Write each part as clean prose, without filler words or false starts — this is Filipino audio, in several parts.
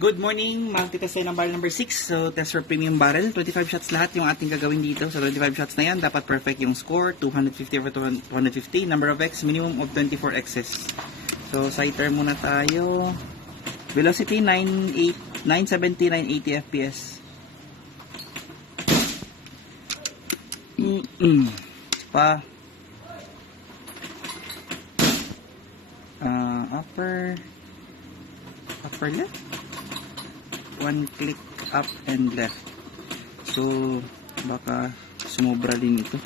Good morning, mag-test tayo ng barrel number 6. So, test for premium barrel. 25 shots lahat yung ating gagawin dito. So, 25 shots na yan. Dapat perfect yung score. 250 over 250. Number of X, minimum of 24 X's. So, sighter muna tayo. Velocity, 970, 980 FPS. Pa. Upper left. One click up and left. So, baka sumobra din ito.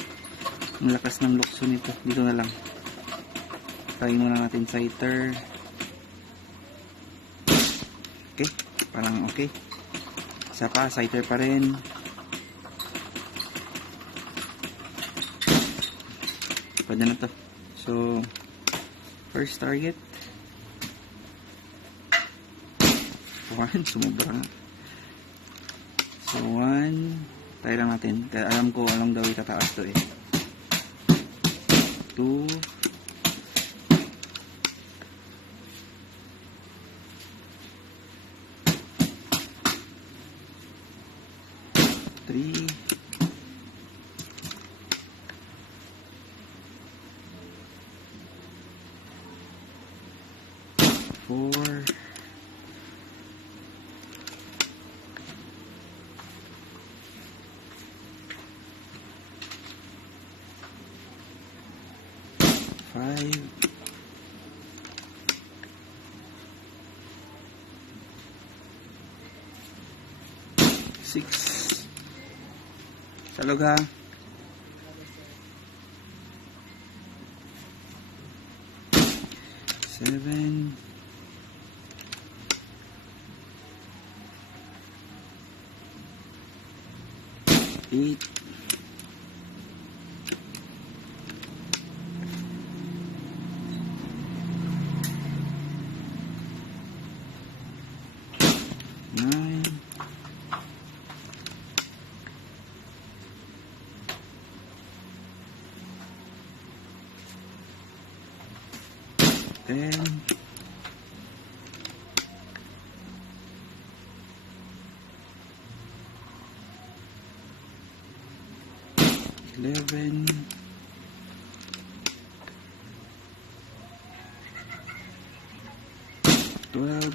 Ang lakas ng lukso nito. Dito na lang. Try muna natin sighter. Okay. Parang okay. Isa pa, sighter pa rin. Pwede na to. So, first target. One, sumobra. So, one. Try lang natin. Kaya alam ko along the way tataas to eh. Two. Three. Four. 5. 6. Salog ha. 7. 8. 9. 10. 11. 12.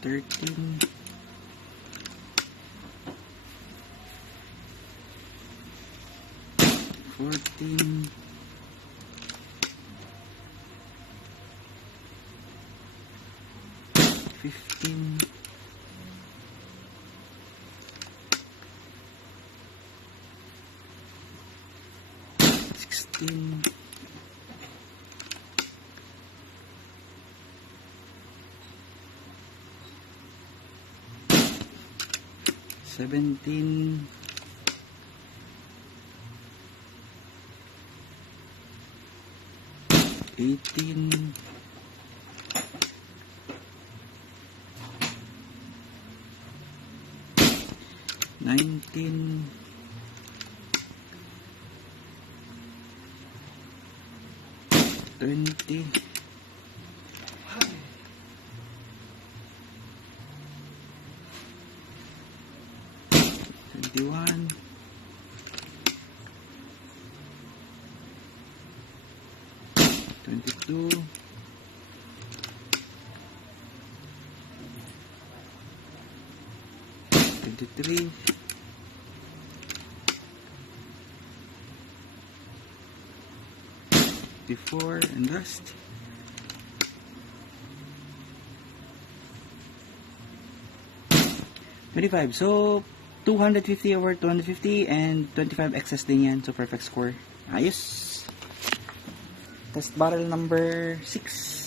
13. 14. 15. 16. 17. 18. 19. 20. 21. 22. 23. 24 and last 25. So 250 over 250 and 25 excess din yan. So perfect score. Ayos. Test barrel number 6.